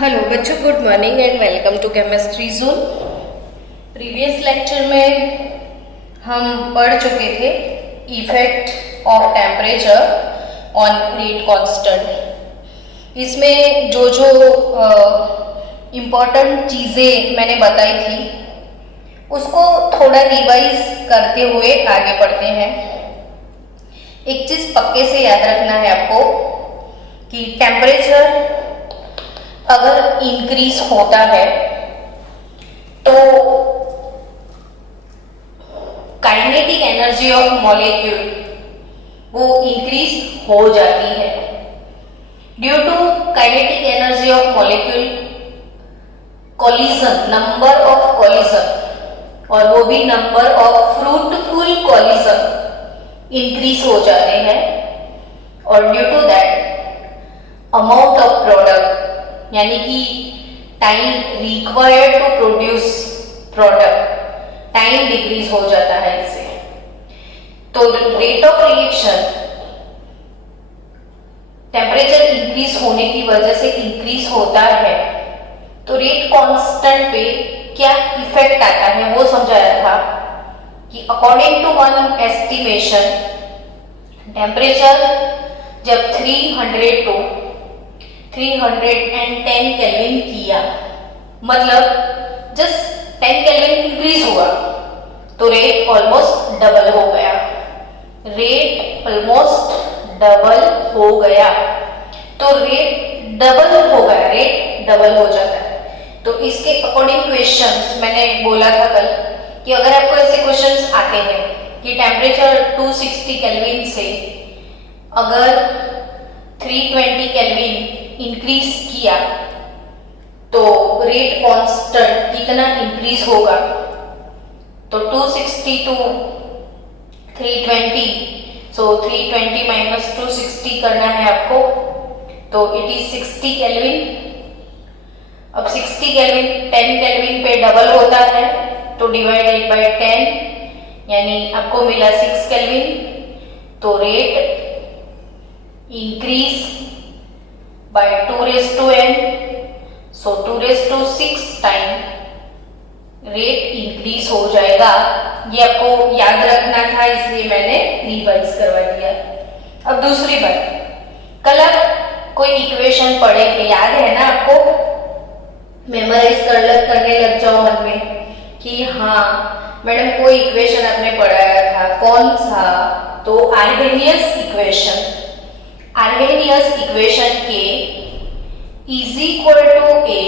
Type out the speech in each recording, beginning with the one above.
Hello बच्चों, good morning and welcome to chemistry zone. Previous lecture में हम पढ़ चुके थे effect of temperature on rate constant. इसमें जो जो इम्पोर्टेंट चीज़ें मैंने बताई थी उसको थोड़ा रिवाइज करते हुए आगे बढ़ते हैं। एक चीज़ पक्के से याद रखना है आपको कि टेम्परेचर अगर इंक्रीज होता है तो काइनेटिक एनर्जी ऑफ मॉलिक्यूल वो इंक्रीज हो जाती है। Due to kinetic energy of molecule collision, number of collision और वो भी number of fruitful collision increase हो जाते हैं और due to that amount of product यानी कि time required to produce product time decrease हो जाता है इससे। तो rate of reaction temperature increase होने की वजह से इंक्रीज होता है। तो रेट कांस्टेंट पे क्या इफेक्ट आता है वो समझाया था कि according to one estimation temperature जब 300 to 310 केल्विन किया, मतलब जस्ट 10 केल्विन इंक्रीज हुआ तो रेट ऑलमोस्ट डबल हो गया। रेट ऑलमोस्ट डबल हो गया तो रेट डबल हो गया, रेट डबल हो जाता है। तो इसके अकॉर्डिंग क्वेश्चंस मैंने बोला था कल कि अगर आपको ऐसे क्वेश्चंस आते हैं कि टेम्परेचर 260 केल्विन से अगर 320 केल्विन इंक्रीज किया तो रेट कांस्टेंट कितना इंक्रीज होगा। तो 260 टू 320, सो 320 माइनस 260 करना है आपको, तो इट इज 60 केल्विन। अब 60 केल्विन 10 केल्विन पे डबल होता है तो डिवाइडेड बाय 10 यानी आपको मिला 6 केल्विन। तो rate increase by 2 raised to n, so 2 raised to 6 time rate increase हो जाएगा। ये आपको याद रखना था इसलिए मैंने रिवाइज करवा दिया। अब दूसरी बात, कल आप कोई इक्वेशन पढ़े थे, याद है ना आपको? मेमोराइज करने लग जाओ मन में कि हाँ मैडम कोई इक्वेशन आपने पढ़ाया था, कौन सा? तो Arrhenius equation. Arrhenius equation K is equal to A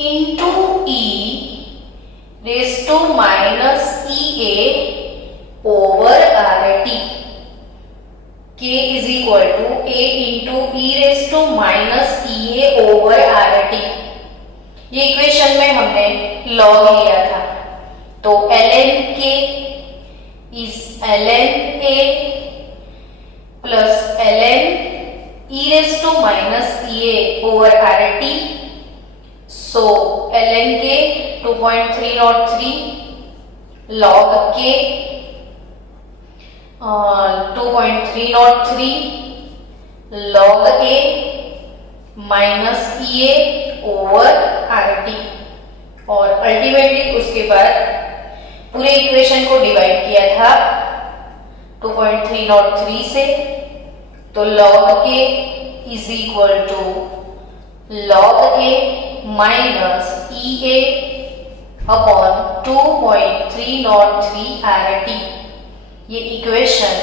into E raise to minus E A over R T. K is equal to A into E raise to minus E A over R T. ये equation में हमने log लिया था तो ln K is ln A plus ln e raised to minus ea over RT। so ln के 2.303 log के 2.303 log a minus ea over RT और ultimately उसके बाद पूरे इक्वेशन को डिवाइड किया था 2.303 से, तो log के is equal to log A minus E A upon 2.303 RT। ये इक्वेशन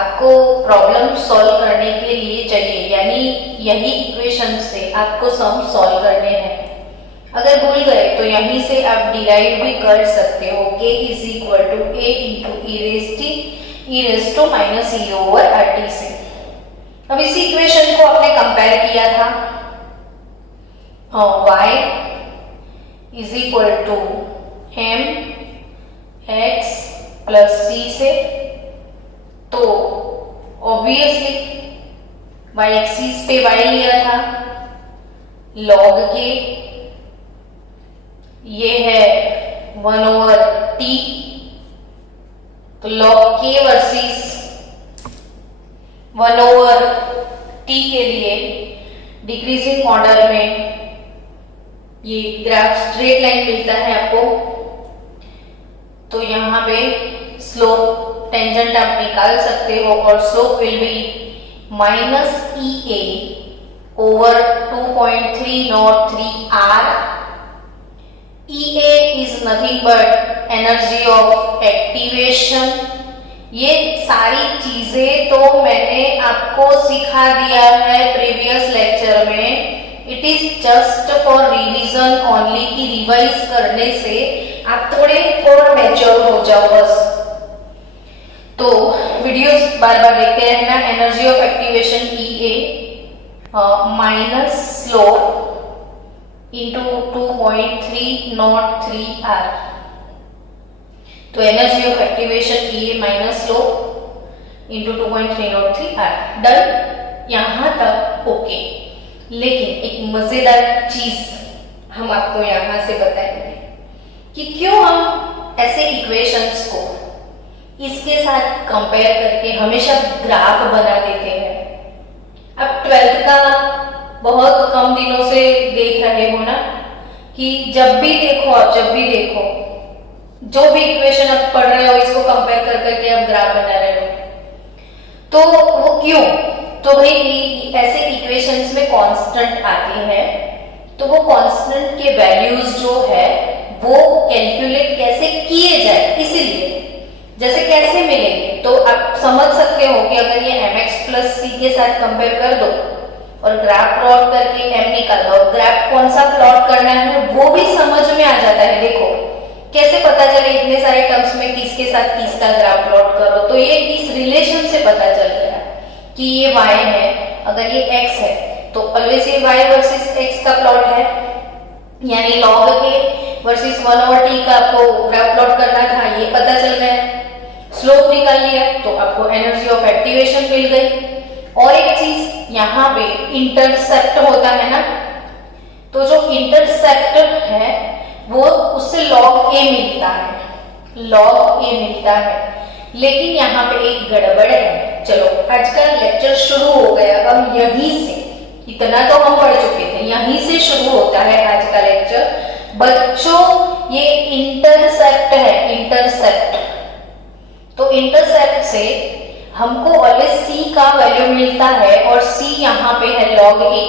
आपको प्रॉब्लम सॉल्व करने के लिए चाहिए, यानी यही इक्वेशन से आपको सम सॉल्व करने हैं। अगर भूल गए तो यहीं से आप डिराइव भी कर सकते हो। k is equal to A into E raise to minus E over R T से। अब इसी इक्वेशन को आपने कंपेयर किया था y is equal to M X plus C से, तो ऑब्वियसली y एक्सिस पे y लिया था, log के ये है 1 ओवर टी, तो log k versus 1 over T के लिए डिक्रीजिंग ऑर्डर में ये ग्राफ स्ट्रेट लाइन मिलता है आपको। तो यहाँ पे स्लोप टेंजेंट आप निकाल सकते हो और slope will be -EA over 2.303 R. EA is nothing but energy of activation. ये सारी चीजें तो मैंने आपको सिखा दिया है प्रीवियस लेक्चर में। It is just for revision only, की रिवाइज करने से आप थोड़े और मैच्योर हो जाओ बस। तो वीडियोस बार बार देखते रहना। Energy of activation EA minus slope into 2.303 R। तो energy of activation EA minus slope into 2.303 R। Done, यहां तक ओके। लेकिन एक मजेदार चीज हम आपको यहां से बताएंगे कि क्यों हम ऐसे इक्वेशंस को इसके साथ कंपेयर करके हमेशा ग्राफ बना देते हैं। अब 12th का बहुत कम दिनों से देख रहे हो ना कि जब भी देखो जो भी इक्वेशन आप पढ़ रहे हो इसको कंपेयर कर करके आप ग्राफ बना रहे हो। तो वो क्यों? तो भाई ऐसे इक्वेशंस में कांस्टेंट आती है, तो वो कांस्टेंट के वैल्यूज जो है वो कैलकुलेट कैसे किए जाए, इसीलिए जैसे कैसे मिलेंगे तो आप समझ सकते हो कि अगर ये mx प्लस c के साथ कंपेयर कर दो और ग्राफ प्लॉट करके m निकाल दो, ग्राफ कौन सा प्लॉट करना है वो भी समझ में आ जाता है। देखो कैसे पता चले इतने सारे टर्म्स में किसके साथ किसका ग्राफ प्लॉट करो, तो ये इस रिलेशन से पता चल गया कि ये y है, अगर ये x है तो ऑलवेज ये y वर्सेस x का प्लॉट है, यानी log के वर्सेस 1/t का आपको ग्राफ प्लॉट करना था, ये पता चल गया। स्लोप निकाल लिया तो आपको एनर्जी ऑफ एक्टिवेशन मिल गई। और एक चीज यहाँ पे इंटरसेप्ट होता है ना, तो जो इंटरसेप्ट है वो उससे log a मिलता है, लेकिन यहाँ पे एक गड़बड़ है। चलो आज का लेक्चर शुरू हो गया, अब यहीं से इतना तो हम पढ़ चुके थे, यहीं से शुरू होता है आज का लेक्चर। बच्चों ये इंटरसेप्ट है, इंटरसेप्ट। तो इंटरसेप्ट से हमको ऑलवेज c का वैल्यू मिलता है और c यहाँ पे है log a,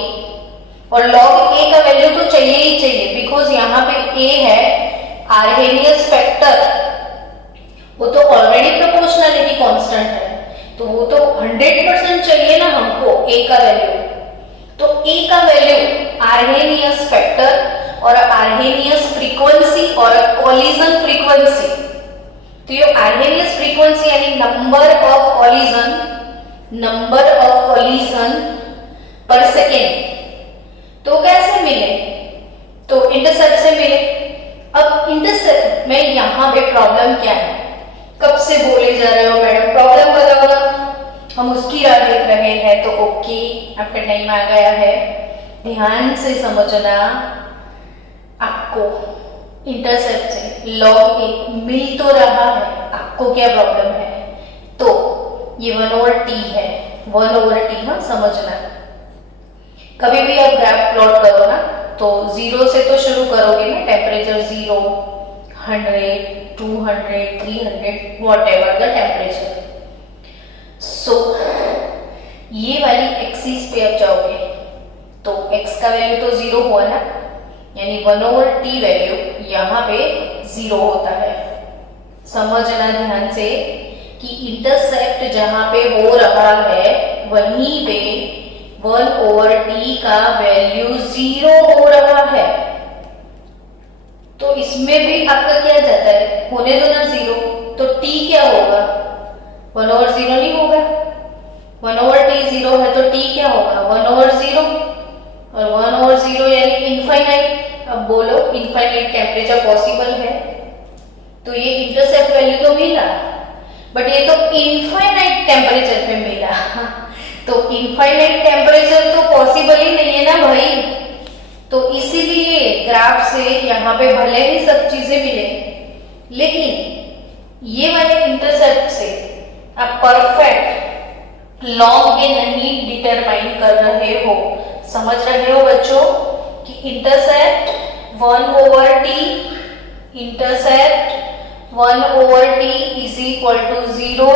और log a का वैल्यू तो चाहिए ही चाहिए, बिकॉज यहाँ पे a है आर्हेनियस फैक्टर, वो तो ऑलरेडी प्रोपोर्शनलिटी कांस्टेंट है, तो वो तो 100% चाहिए ना हमको a का वैल्यू। तो a का वैल्यू आर्हेनियस फैक्टर और आर्हेनियस फ्रीक्वेंसी और कॉलिजन फ्रीक्वेंसी। तो ये आर्हेनियस फ्रीक्वेंसी यानी नंबर ऑफ कॉलिजन पर सेकेंड, तो कैसे मिले? तो इंटरसेप्ट से मिले। अब इंटरसेप्ट में यहाँ पे प्रॉब्लम क्या है? कब से बोले जा रहे हो मैडम प्रॉब्लम बताओ ना, हम उसकी राह देख रहे हैं। तो ओके, आपका टाइम आ गया है, ध्यान से समझना। आपको इंटरसेप्ट से log a मिल तो रहा है, आपको क्या प्रॉब्लम है? तो ये 1/t है, 1/t। हाँ समझना, कभी भी आप ग्राफ प्लॉट करो ना तो 0 से तो शुरू करोगे ना, टेम्परेचर 0, 100, 200, 300 व्हाटएवर द टेम्परेचर। सो ये वाली एक्सिस पे आप जाओगे तो x का वैल्यू तो 0 हुआ ना, यानी 1/t वैल्यू यहाँ पे 0 होता है। समझना ध्यान से कि इंटरसेप्ट जहां पे हो रहा है वहीं पे 1/t का वैल्यू 0 हो रहा है। तो इसमें भी आपका क्या जाता है, होने दो ना 0, तो t क्या होगा? 1/0 नहीं होगा, 1/t 0 है तो t क्या होगा? 1/0, और 1/0 यानी इनफाइनाइट। अब बोलो इनफाइनाइट टेम्परेचर पॉसिबल है? तो ये इंटरसेप्ट वैल्यू तो मिला, बट ये तो इनफाइनाइट टेम्परेचर पे मिला। तो इनफाइनाइट टेम्परेचर तो पॉसिबल ही नहीं है ना भाई। तो इसीलिए ग्राफ से यहाँ पे भले ही सब चीजें मिले, लेकिन ये वाले इंटरसेप्ट से आप लॉग में नहीं डिटरमाइन कर रहे हो। समझ रहे हो बच्चों कि intercept 1/t, intercept 1/t is equal to 0,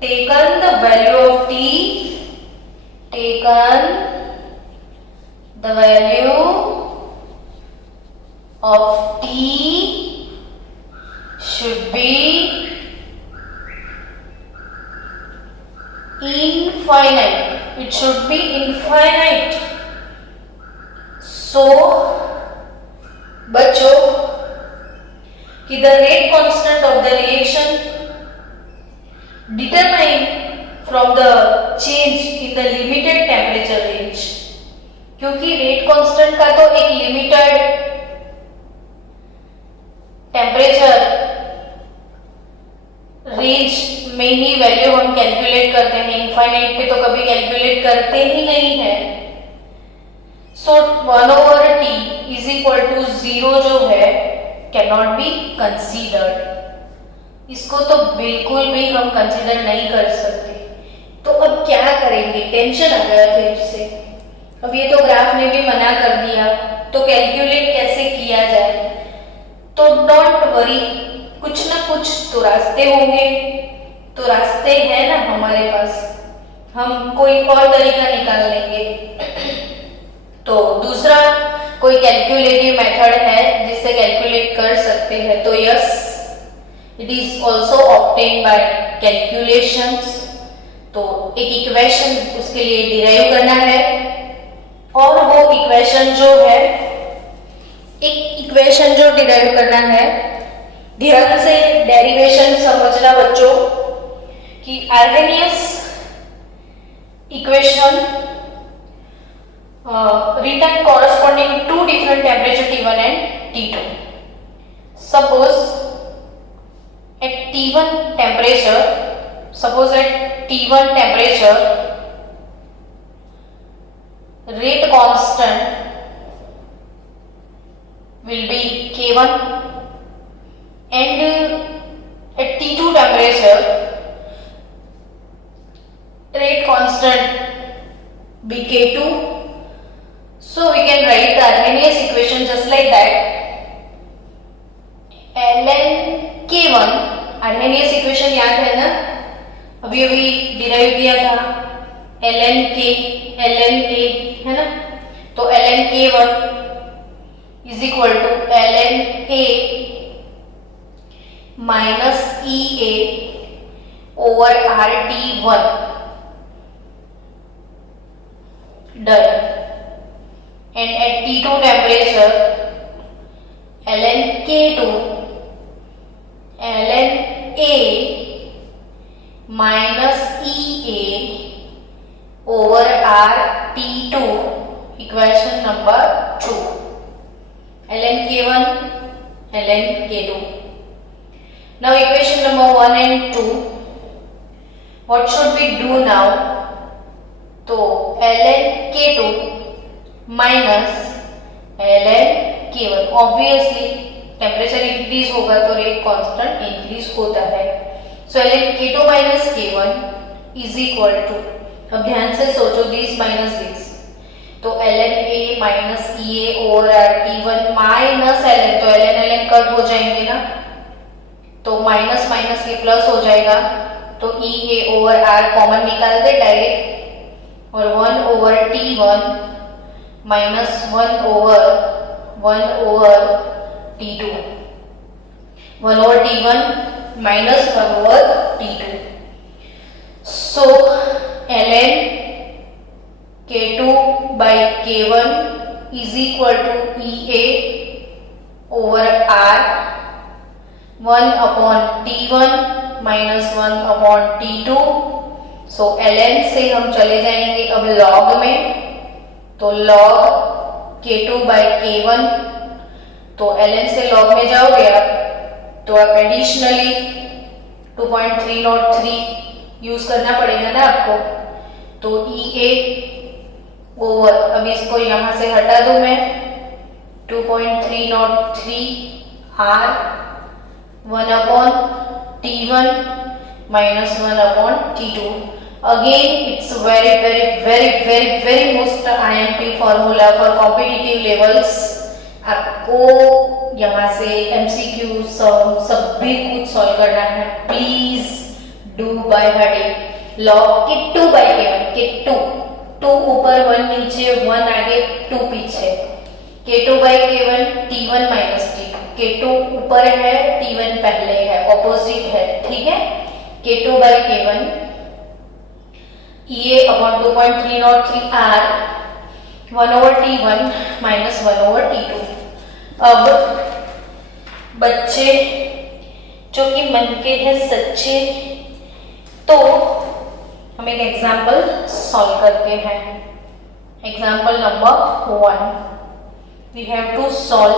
taken the value of t, taken the value of t should be infinite. It should be infinite. So बच्चों कि the rate constant of the reaction determined from the change in the limited temperature range, क्योंकि rate constant का तो एक limited temperature range में ही value हम calculate करते हैं, इनफाइनाइट पे तो कभी कैलकुलेट करते ही नहीं है। सो 1/t इज इक्वल टू 0 जो है कैन नॉट बी कंसीडर्ड। इसको तो बिल्कुल भी हम कंसीडर नहीं कर सकते। तो अब क्या करेंगे? टेंशन आ गया फिर से। अब ये तो ग्राफ ने भी मना कर दिया, तो कैलकुलेट कैसे किया जाए? तो डोंट वरी, कुछ ना कुछ तो रास्ते होंगे। तो रास्ते हैं ना हमारे पास, हम कोई और तरीका निकाल लेंगे। तो दूसरा कोई कैलकुलेटिव मेथड है जिससे कैलकुलेट कर सकते हैं। तो yes, it is also obtain bye calculations. तो एक इक्वेशन उसके लिए डिराइव करना है, और वो इक्वेशन जो है, एक इक्वेशन जो डिराइव करना है, ध्यान से डेरिवेशन समझना बच्चों कि Arrhenius equation written corresponding to different temperature T1 and T2. Suppose at T1 temperature, rate constant will be K1, and at T2 temperature rate constant be K2. So we can write the Arrhenius equation just like that. ln K1, Arrhenius equation याद है ना, अभी derive किया था, ln K, ln A है ना। तो ln K1 is equal to ln A minus EA over RT1, done. And at T2 temperature ln K2 ln A minus EA over RT2, equation number 2, ln K1 ln K2. Now equation number 1 and 2, what should we do now? तो ln K2 minus ln K1, obviously temperature increase होगा तो rate constant increase होता है। So ln K2 minus K1 is equal to, अब ध्यान से सोचो, this minus this, तो ln A minus EA over RT1 minus ln, तो ln कट हो जाएंगे ना, तो माइनस माइनस ये प्लस हो जाएगा, तो EA ओवर R कॉमन निकाल दे डायरेक्ट, और 1/T1 minus 1/T2, 1/T1 minus 1/T2. So ln K2 by K1 is equal to EA over R, 1/T1 minus 1/T2. So ln से हम चले जाएंगे अब लॉग में, तो log K2 by K1, तो ln से log में जाओगे आप, तो आप एडिशनली 2.303 यूज करना पड़ेगा ना आपको। तो EA ओवर, अब इसको यहां से हटा दूं मैं, 2.303 R 1/T1 minus 1/T2, Again, it's very most IMP formula for competitive levels. आपको यहाँ से MCQ सभी कुछ सॉल्व करना है. Please do by hearting. Log K2 by K1. K2 2 ऊपर 1 नीचे 1 आगे 2 पीछे. K2 by K1 T1 minus T2. K2 ऊपर है T1 पहले है, ऑपोजिट है, ठीक है. K2 by K1 ये upon 2.303 R 1 over T1 minus 1 over T2. अब बच्चे जो कि मन के हैं सच्चे, तो हम एक एग्जाम्पल सॉल्व करते हैं. Example number 1. We have to solve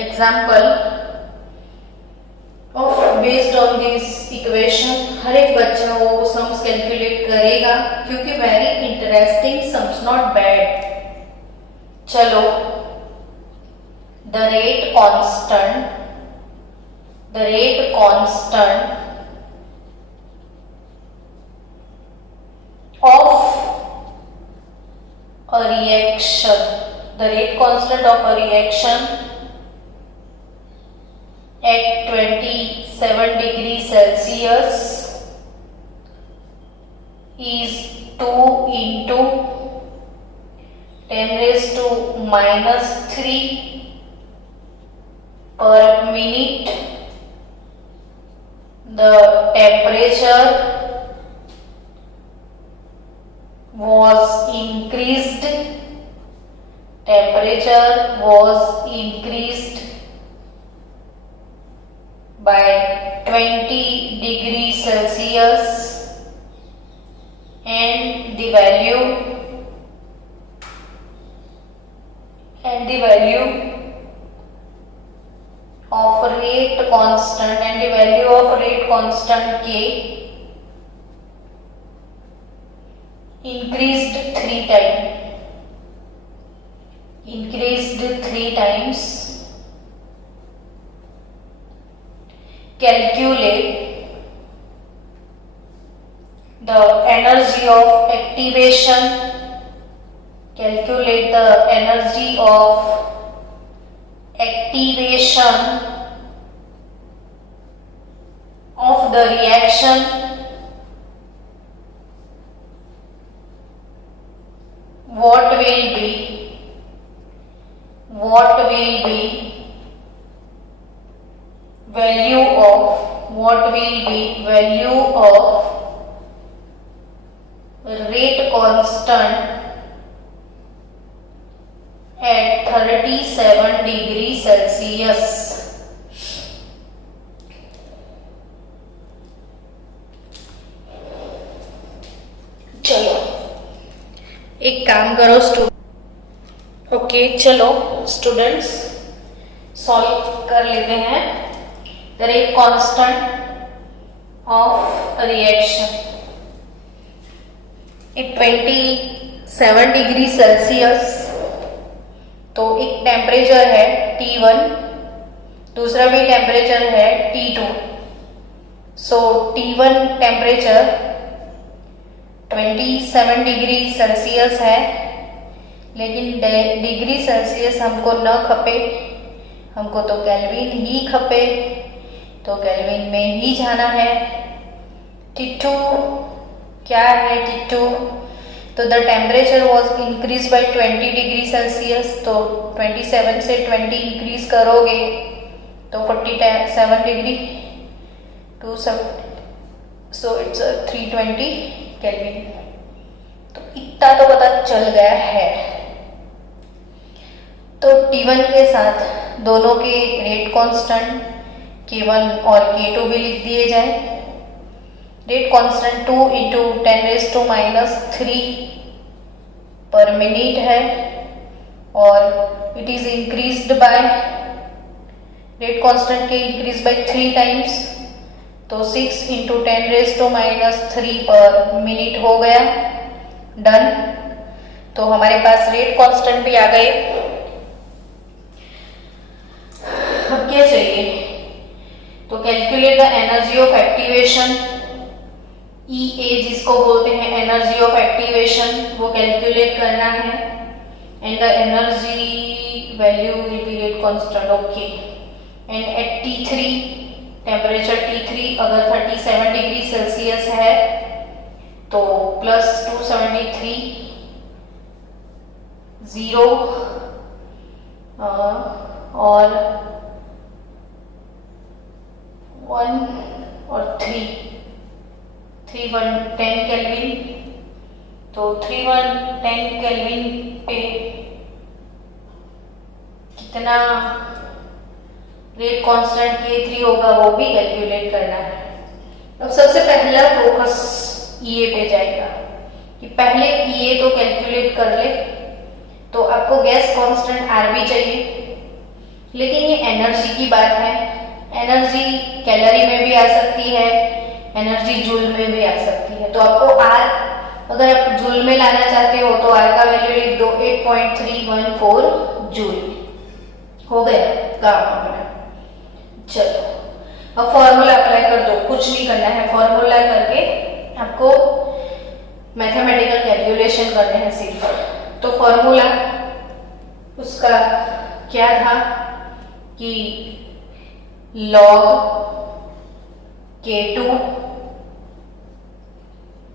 example of based on this equation. हर एक बच्चा वो सम्स कैलकुलेट करेगा क्योंकि very interesting sums, not bad. चलो, the rate constant of a reaction, the rate constant of a reaction at 27 degrees Celsius is 2 into 10 raised to minus 3 per minute. The temperature was increased by 20 degrees Celsius, and the value of rate constant K increased 3 times. Calculate the energy of activation. Of the reaction what will be value of rate constant at 37 degrees Celsius. चलो एक काम करो चलो students solve कर लेते हैं. The rate constant of reaction at 27 degree Celsius. तो एक टेम्परेचर है T1, दूसरा भी टेम्परेचर है T2. सो T1 टेम्परेचर 27 डिग्री सेल्सियस है, लेकिन डिग्री सेल्सियस हमको न खपे, हमको तो केल्विन ही खपे, तो केल्विन में ही जाना है. T2 क्या है? T2 तो the temperature was increase by 20 degree Celsius. तो 27 से 20 इंक्रीज करोगे तो 47 degree to 7, so it's 320 kelvin. तो इतना तो पता चल गया है. तो T1 के साथ दोनों के रेट कांस्टेंट K1 और K2 भी लिख दिए जाए. Rate constant 2 into 10 raised to minus 3 पर मिनट है, और it is increased by rate constant के इंक्रीज बाय 3 टाइम्स. तो 6 into 10 raised to minus 3 पर मिनट हो गया. डन. तो हमारे पास रेट कांस्टेंट भी आ गए. अब क्या चाहिए? तो calculate the energy of activation. EA जिसको बोलते हैं एनर्जी ऑफ एक्टिवेशन, वो कैलकुलेट करना है and the energy value will be rate constant, okay. And at T3 temperature T3 अगर 37 डिग्री सेल्सियस है तो प्लस 273 0 और 1 और 3 3110 केल्विन, तो 3110 केल्विन पे कितना रेट कांस्टेंट K3 होगा वो भी कैलकुलेट करना है। अब सबसे पहला फोकस EA पे जाएगा कि पहले EA तो कैलकुलेट कर ले, तो आपको गैस कांस्टेंट RB चाहिए, लेकिन ये एनर्जी की बात है, एनर्जी कैलोरी में भी आ सकती है, एनर्जी जूल में भी आ सकती है, तो आपको R अगर आप जूल में लाना चाहते हो तो R का वैल्यू लिख दो 8.314 जूल, हो गया काम अपना। चलो अब फॉर्मूला अप्लाई कर दो, कुछ नहीं करना है, फॉर्मूला करके आपको मैथमेटिकल कैलकुलेशन करने हैं सिर्फ। तो फॉर्मूला उसका क्या था कि log K2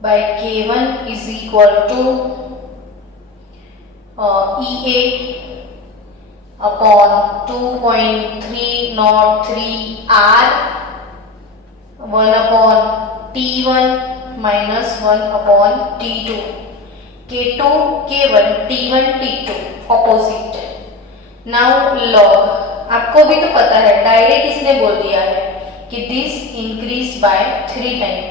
by K1 is equal to EA upon 2.303 R 1 upon T1 minus 1 upon T2, K2 K1 T1 T2 opposite। Now log, आपको भी तो पता है, डायरेक्ट इसने बोल दिया है कि दिस इंक्रीज बाय 3 टाइम,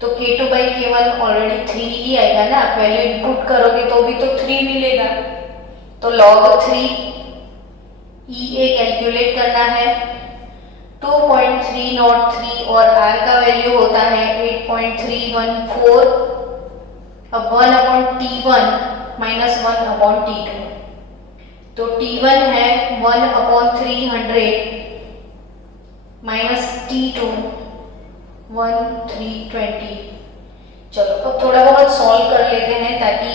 तो K2 by K1 ऑलरेडी 3 ही आएगा ना, आप वैल्यू इनपुट करोगे तो भी तो 3 मिलेगा, तो log 3 EA कैलकुलेट करना है 2.303 और R का वैल्यू होता है 8.314, अब 1 upon T1 minus 1 upon T2, तो T1 है 1 अपॉन 300 माइनस T2 1320। चलो अब थोड़ा बहुत सॉल्व कर लेते हैं ताकि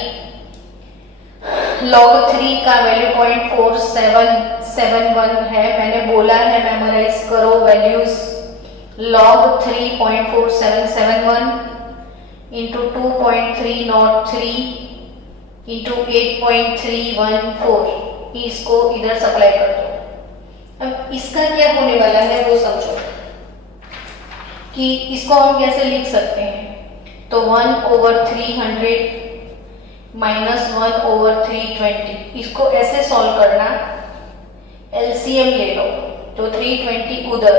log 3 का वैल्यू 0.4771 है, मैंने बोला है मेमोराइज करो वैल्यूज। log 3 0.4771 इंटू 2.303 इंटू 8.314, इसको इधर सप्लाई कर दो। अब इसका क्या होने वाला है वो समझो कि इसको हम कैसे लिख सकते हैं, तो 1/300 माइनस 1/320, इसको ऐसे सॉल्व करना, LCM ले लो, तो 320 उधर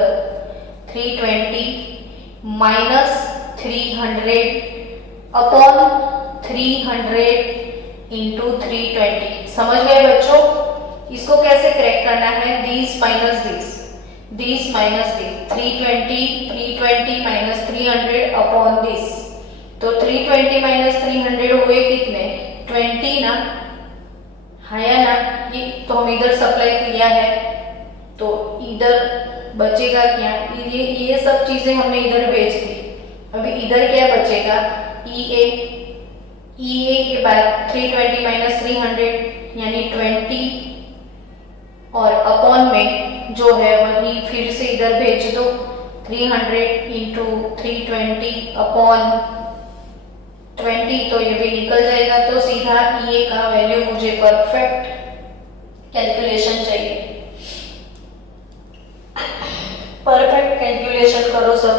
320 माइनस 300 अपॉन 300 इंटू 320, समझ गए बच्चों? इसको कैसे क्रैक करना है, this minus this 320 minus 300 upon this, तो 320 माइनस 300 हुए कितने 20 ना, है ना, ये तो हम इधर सप्लाई किया है, तो इधर बचेगा क्या, ये सब चीजें हमने इधर भेज दी, अभी इधर क्या बचेगा EA के बाद 320 माइनस 300 यानी 20 और अपॉन में जो है वही फिर से इधर भेज दो, 300 इंटू 320 अपॉन 20, तो ये भी निकल जाएगा, तो सीधा EA का वैल्यू मुझे परफेक्ट कैलकुलेशन चाहिए, परफेक्ट कैलकुलेशन करो सब।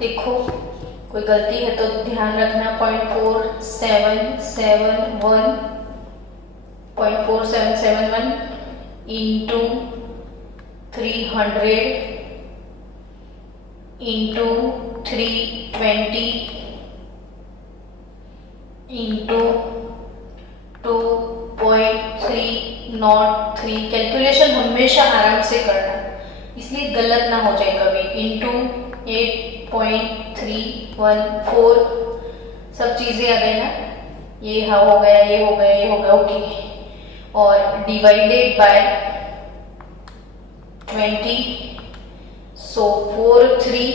देखो कोई गलती है तो ध्यान रखना, 0.4771 इंटू 300 इंटू 320 इंटू 2.303, कैलकुलेशन हमेशा आराम से करना, इसलिए गलत ना हो जाए कभी, इंटू 8.314, सब चीजें आ गई ना, ये हाँ हो गया, ये हो गया, ये हो गया, ओके, और divided by 20, so 43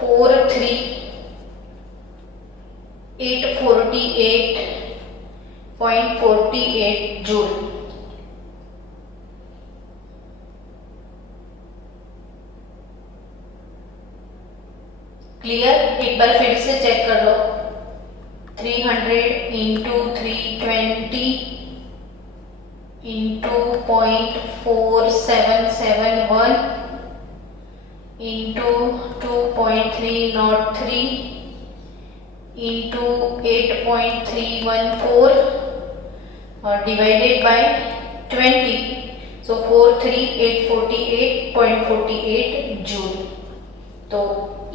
43,848.48 joule. Clear? एक बार फिर से चेक कर लो। 300 इंटू 320 इंटू 0.4771 इंटू 2.303 इंटू 8.314 और डिवाइडेड बाय 20, सो 43,848.48 जूल। तो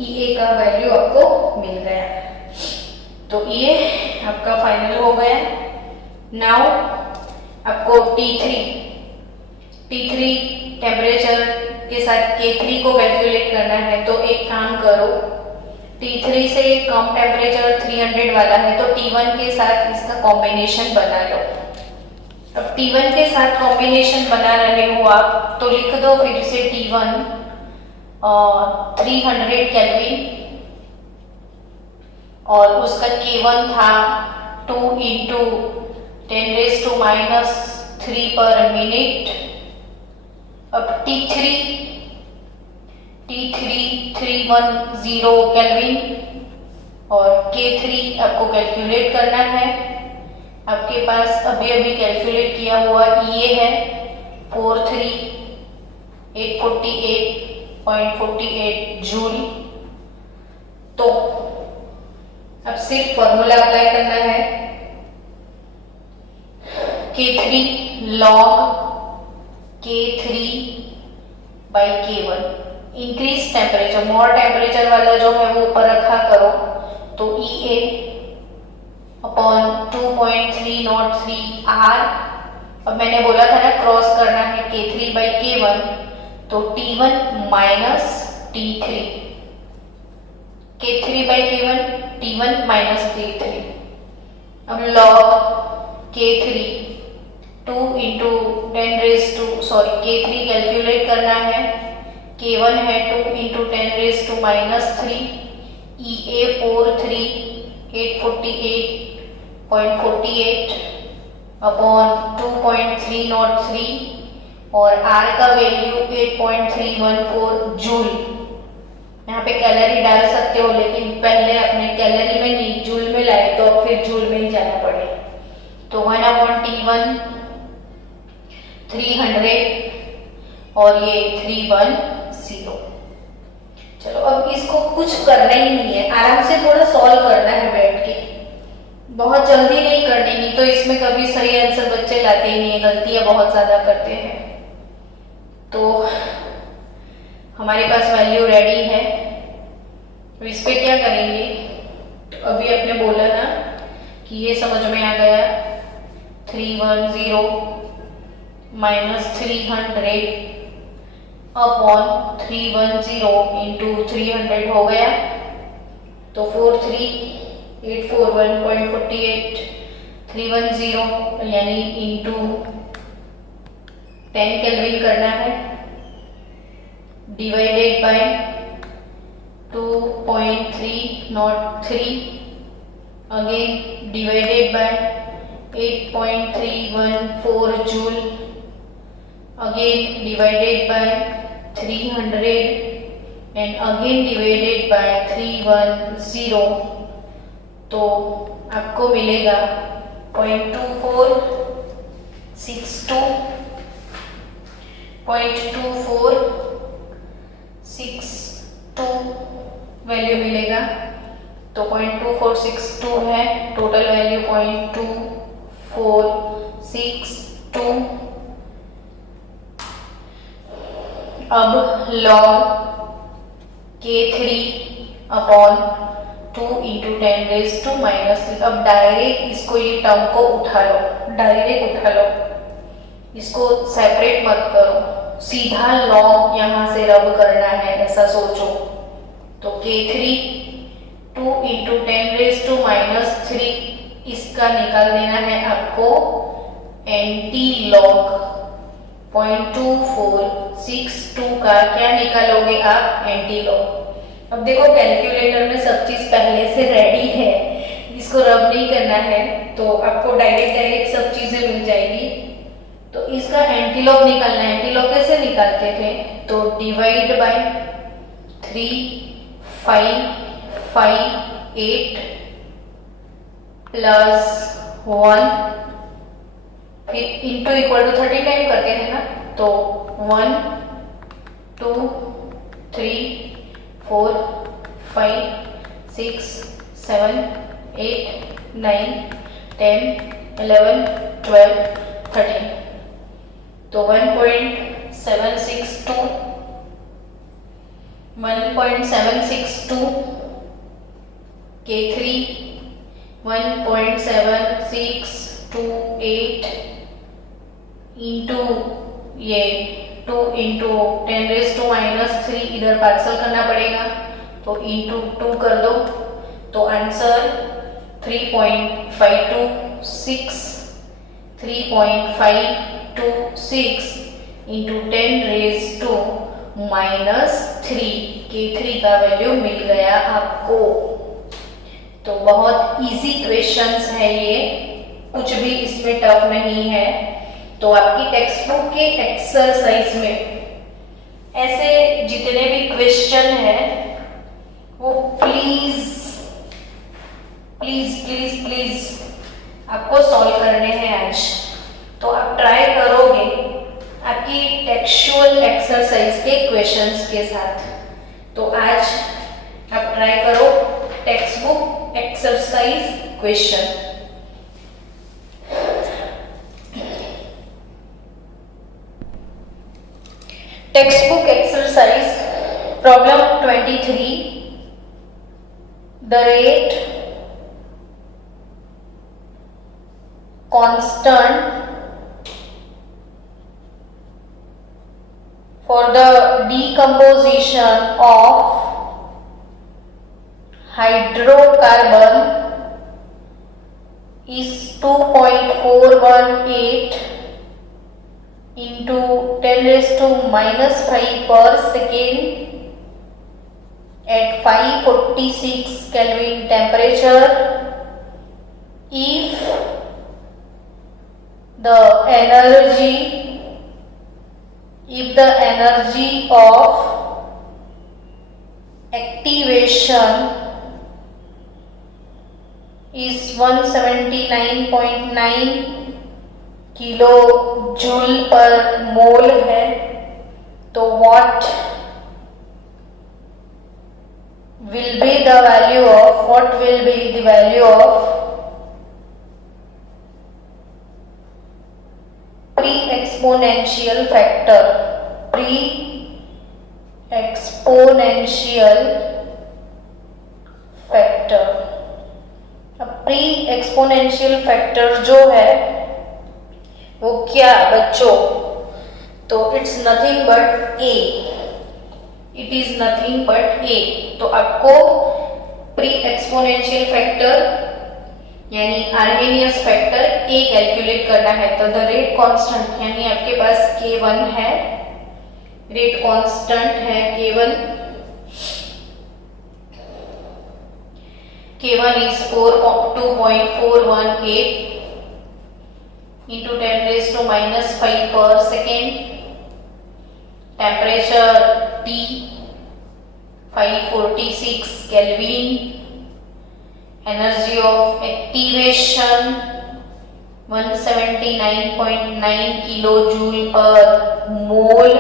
EA का वैल्यू आपको मिल गया। तो ये आपका फाइनल हो गया। नाउ आपको T3 टेम्परेचर के साथ K3 को कैलकुलेट करना है। तो एक काम करो, T3 से कम टेम्परेचर 300 वाला है तो T1 के साथ इसका कॉम्बिनेशन बना लो। अब T1 के साथ कॉम्बिनेशन बना रहे हो आप तो लिख दो फिर से T1 300 केल्विन और उसका K1 था 2 इंटू 10⁻³ पर मिनट। अब T3 310 केल्विन और K3 आपको कैलकुलेट करना है। आपके पास अभी अभी कैलकुलेट किया हुआ ये है 43,848.48 जूल। तो अब सिर्फ फॉर्मूला अप्लाई करना है। K3 log K3 by K1। Increase temperature, more temperature वाला जो है वो ऊपर रखा करो। तो EA अपॉन 2.303 R। अब मैंने बोला था ना क्रॉस करना है K3 बाई K1, तो T1 minus T3, K3 by K1 T1 minus T3। अब log K3 2 into 10⁻⁻, K3 calculate करना है। K1 है 2 इंटू 10⁻³ EA 43,848.48 अपॉन 2.303 और R का वैल्यू 8.314 जूल। यहाँ पे कैलोरी डाल सकते हो लेकिन पहले अपने कैलोरी में नहीं जूल में लाए तो अब फिर जूल में ही जाना पड़ेगा। तो 1/T1 300 और ये 310। चलो अब इसको कुछ करना ही नहीं है, आराम से थोड़ा सॉल्व करना है बैठ के, बहुत जल्दी नहीं करनी, नहीं तो इसमें कभी सही आंसर बच्चे लाते ही नहीं, गलतियां बहुत ज्यादा करते हैं। तो हमारे पास वैल्यू रेडी है। तो इस पे क्या करेंगे, तो अभी आपने बोला ना कि ये समझ में आ गया 310 माइनस 300 अपॉन 310 इंटू 300 हो गया। तो 43,841.48 310 यानी इंटू 10 केल्विन करना है, divided by 2.303 again divided by 8.314 joule again divided by 300 and again divided by 310। तो आपको मिलेगा 0.2462 वैल्यू मिलेगा। तो 0.2462 है, टोटल वैल्यू 0.2462। अब log K3 अपॉन 2 इंटू 10⁻⁻3। अब डायरेक्ट इसको ये टर्म को उठा लो, डायरेक्ट उठा लो, इसको सेपरेट मत करो, सीधा log यहां से रब करना है, ऐसा सोचो। तो K3 2 इंटू 10⁻⁻3 इसका निकाल देना है आपको एंटी लॉग 0.2462 का क्या निकालोगे आप, एंटी लॉग। अब देखो कैलकुलेटर में सब चीज पहले से रेडी है, इसको रब नहीं करना है, तो आपको डायरेक्ट सब चीजें मिल जाएगी। तो इसका एंटीलॉग निकालना है। एंटीलॉग कैसे निकालते थे? तो डिवाइड बाय 3, 5, 5, 8 प्लस 1, फिर इंटू इक्वल टू 30 टाइम करते थे ना, तो 1, 2, 3, 4, 5, 6, 7, 8, 9, 10, 11, 12, 13, तो 1.762 K3 1.7628 इंटू ये 2 इंटू 10⁻³ इधर पार्सल करना पड़ेगा, तो इंटू 2 कर दो, तो आंसर 3.526 इंटू 10⁻³ K3 का वैल्यू मिल गया आपको। तो बहुत इजी क्वेश्चंस है ये, कुछ भी इसमें टफ नहीं है। तो आपकी टेक्स्ट बुक के एक्सरसाइज में ऐसे जितने भी क्वेश्चन है वो प्लीज प्लीज प्लीज प्लीज आपको सॉल्व करने हैं आज। तो आप ट्राई करोगे आपकी टेक्सचुअल एक्सरसाइज के क्वेश्चंस के साथ। तो आज आप ट्राई करो text book exercise question. Text book exercise problem 23, the rate constant for the decomposition of hydrocarbon is 2.418 into 10⁻⁵ per second at 546 Kelvin temperature. If the energy of activation is 179.9 kilojoule पर मोल है, तो what will be the value of pre-exponential factor? अब pre-exponential factor जो है वो क्या बच्चों? तो it's nothing but a, it is nothing but a। तो आपको प्री एक्सपोनेंशियल फैक्टर यानी आर्हेनियस फैक्टर a कैलकुलेट करना है। तो द रेट कांस्टेंट यानी आपके पास k1 है, रेट कांस्टेंट है k1 is 2.418 into 10⁻⁵ per second, temperature T 546 Kelvin, energy of activation 179.9 kilojoule per mole.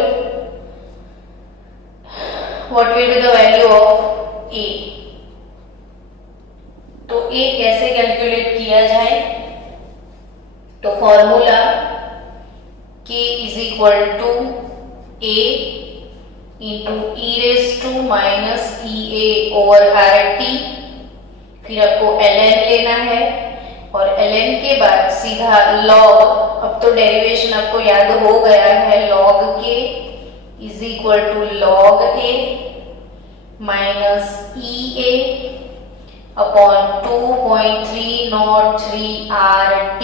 What will be the value of A? तो A कैसे calculate किया जाए? तो formula K is equal to A into e⁻ over RT, फिर आपको ln लेना है और ln के बाद सीधा log, अब तो डेरिवेशन आपको याद हो गया है, log K is equal to log A minus EA upon 2.303 RT,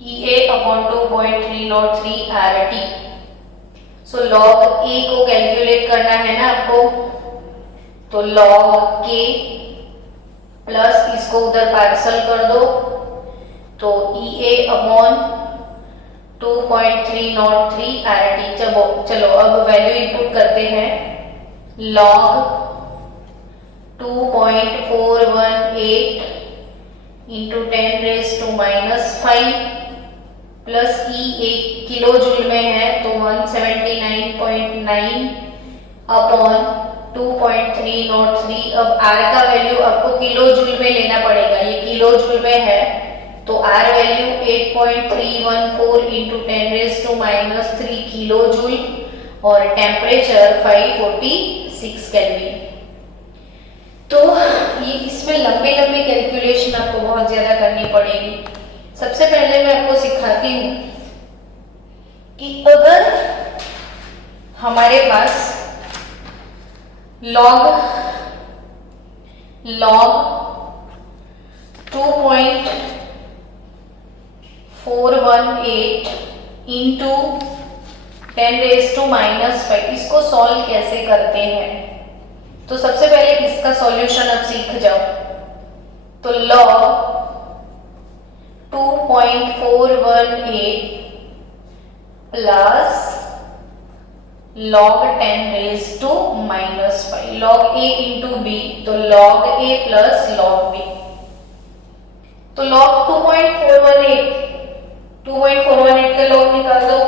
EA upon 2.303 RT। So log A को कैलकुलेट करना है ना आपको, तो log k प्लस इसको उधर पार्सल कर दो तो EA अपॉन 2.303 RT। चलो अब वैल्यू इनपुट करते हैं। log 2.418 इंटू 10⁻⁻5 प्लस E एक किलो जूल में है तो 179.9 अपॉन 2.303। अब R का वैल्यू आपको किलो जूल में लेना पड़ेगा, ये किलो जूल में है तो R value 8.314 into 10⁻³ kilo joule और टेम्परेचर 546 केल्विन। तो ये इसमें लंबी लंबी कैलकुलेशन आपको बहुत ज्यादा करनी पड़ेगी। सबसे पहले मैं आपको सिखाती हूँ कि अगर हमारे पास log 2.418 इंटू 10⁻⁻5 इसको सॉल्व कैसे करते हैं। तो सबसे पहले इसका सॉल्यूशन अब सीख जाओ। तो log 2.418 plus log 10⁻⁻5 log a into b तो log a plus log b। तो log 2.418 का log निकाल दो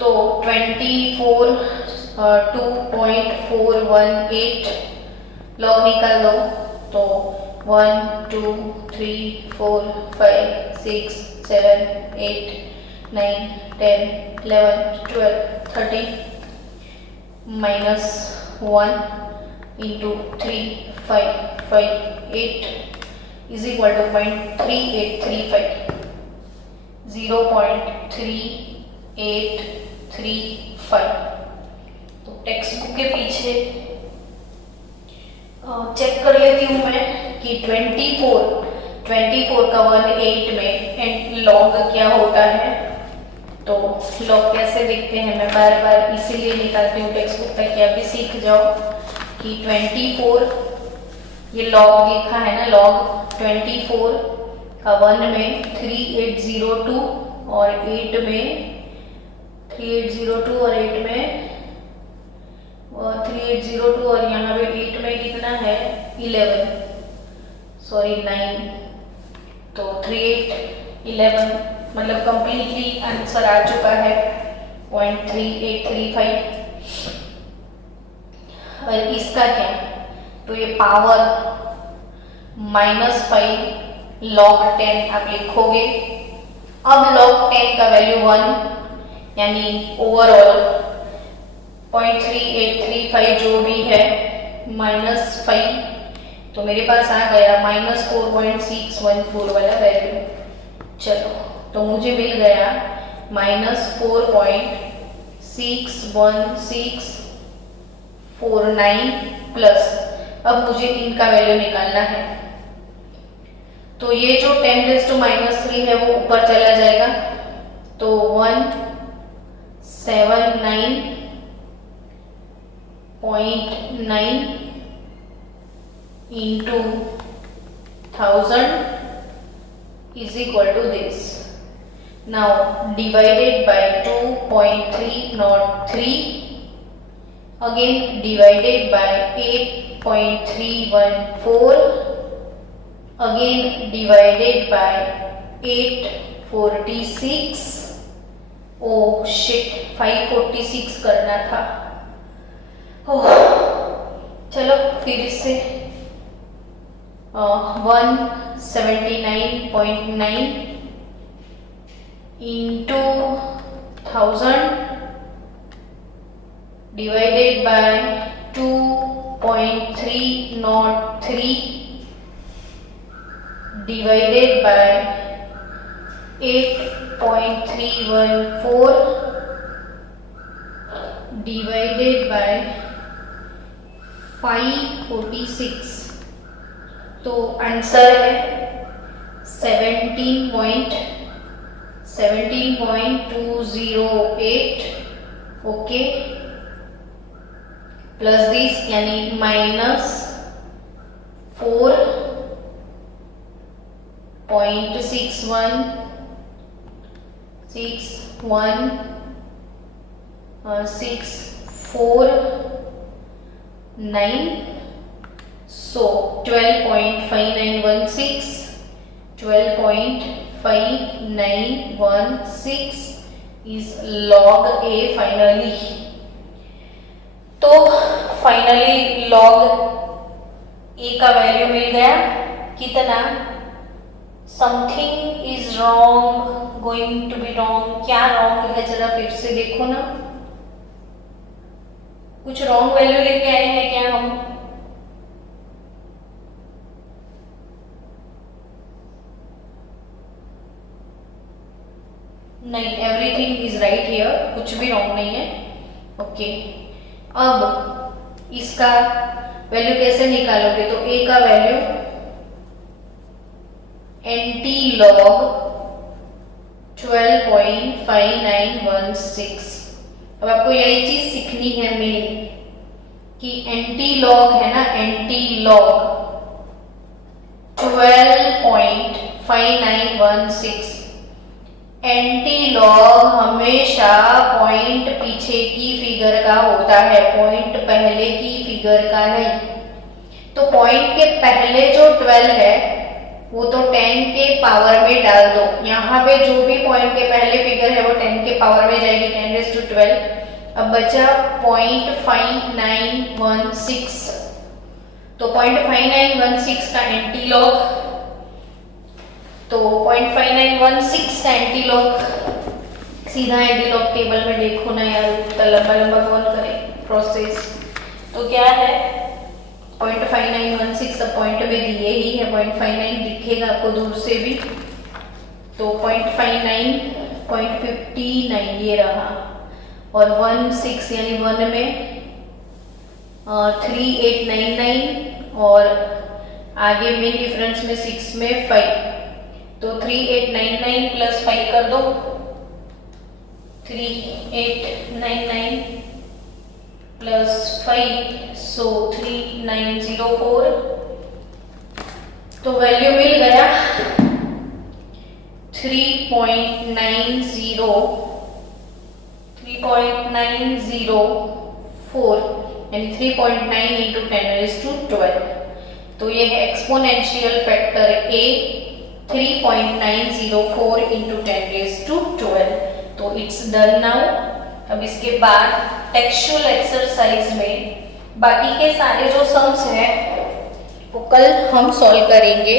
तो 2.418 log निकाल दो तो 1 2 3 4 5 6 7 8 9 10 11 12 13 -1 into 3 5 5 8 is equal to 0.3835 0.3835। तो टेक्स्ट बुक के पीछे चेक कर लेती हूँ मैं कि 24 का 18 में एंड log क्या होता है। तो log कैसे लिखते हैं मैं बार बार इसीलिए निकालती हूँ टेक्स्ट बुक ताकि आप भी सीख जाओ कि 24 ये log लिखा है ना, log 24 का 1 में 3802 और 8 में 3802 और 8 में 3802 और यहाँ पे 8 में कितना है 9 तो 3811 मतलब कंप्लीटली आंसर आ चुका है 0.3835। और इसका क्या, तो ये पावर -5 log 10 आप लिखोगे। अब log 10 का वैल्यू 1 यानी ओवरऑल 0.3835 जो भी है -5 तो मेरे पास आ गया -4.614 वाला वैल्यू। चलो तो मुझे मिल गया -4.61649 प्लस अब मुझे इनका वैल्यू निकालना है। तो ये जो 10⁻³ है वो ऊपर चला जाएगा तो 179.9 into 1000 is equal to this. Now divided by 2.303 again divided by 8.314 again divided by 846। oh shit 546 करना था। चलो फिर इससे 179.9 into 1000 divided by 2.303 divided by 8.314 divided by 546 तो आंसर है 17.208 ओके प्लस दिस यानी -4.616164.9 so 12.5916 is log a finally। तो finally log a का वैल्यू मिल गया कितना, something is wrong, going to be wrong, क्या रॉन्ग है जरा फिर से देखो ना, कुछ रॉन्ग वैल्यू लेके आए हैं क्या हम? नहीं, एवरीथिंग इज राइट हियर, कुछ भी रॉन्ग नहीं है। ओके अब इसका वैल्यू कैसे निकालोगे, तो a का वैल्यू एंटी लॉग 12.5916। अब आपको यही चीज सीखनी है मेन कि एंटी लॉग है ना, एंटी लॉग 12.5916, एंटी लॉग हमेशा पॉइंट पीछे की फिगर का होता है, पॉइंट पहले की फिगर का नहीं। तो पॉइंट के पहले जो 12 है वो तो 10 के पावर में डाल दो, यहाँ पे जो भी पॉइंट के पहले फिगर है वो 10 के पावर में जाएगी, 10⁻12। अब बचा 0.5916, तो 0.5916 का एंटी लॉग, तो 0.5916 का एंटी लॉग सीधा एंटी लॉग टेबल में देखो ना यार, इतना लंबा लंबा कौन करे प्रोसेस। तो क्या है 0.5916, सब पॉइंट में दिए ही है, 0.59 दिखेगा आपको दूर से भी, तो 0.59 0.59 ये रहा, और 16 यानी 1 में 3899, और आगे में डिफरेंस में 6 में 5, तो 3899 प्लस 5 कर दो, 3899 प्लस 5 सो 3904। तो वैल्यू मिल गया 3.904 यानी 3.9 इंटू 10⁻12। तो ये है एक्सपोनेंशियल फैक्टर a 3.904 इंटू 10⁻12। तो इट्स डन नाउ। अब इसके बाद टेक्सचुअल एक्सरसाइज में बाकी के सारे जो सम्स हैं वो कल हम सॉल्व करेंगे।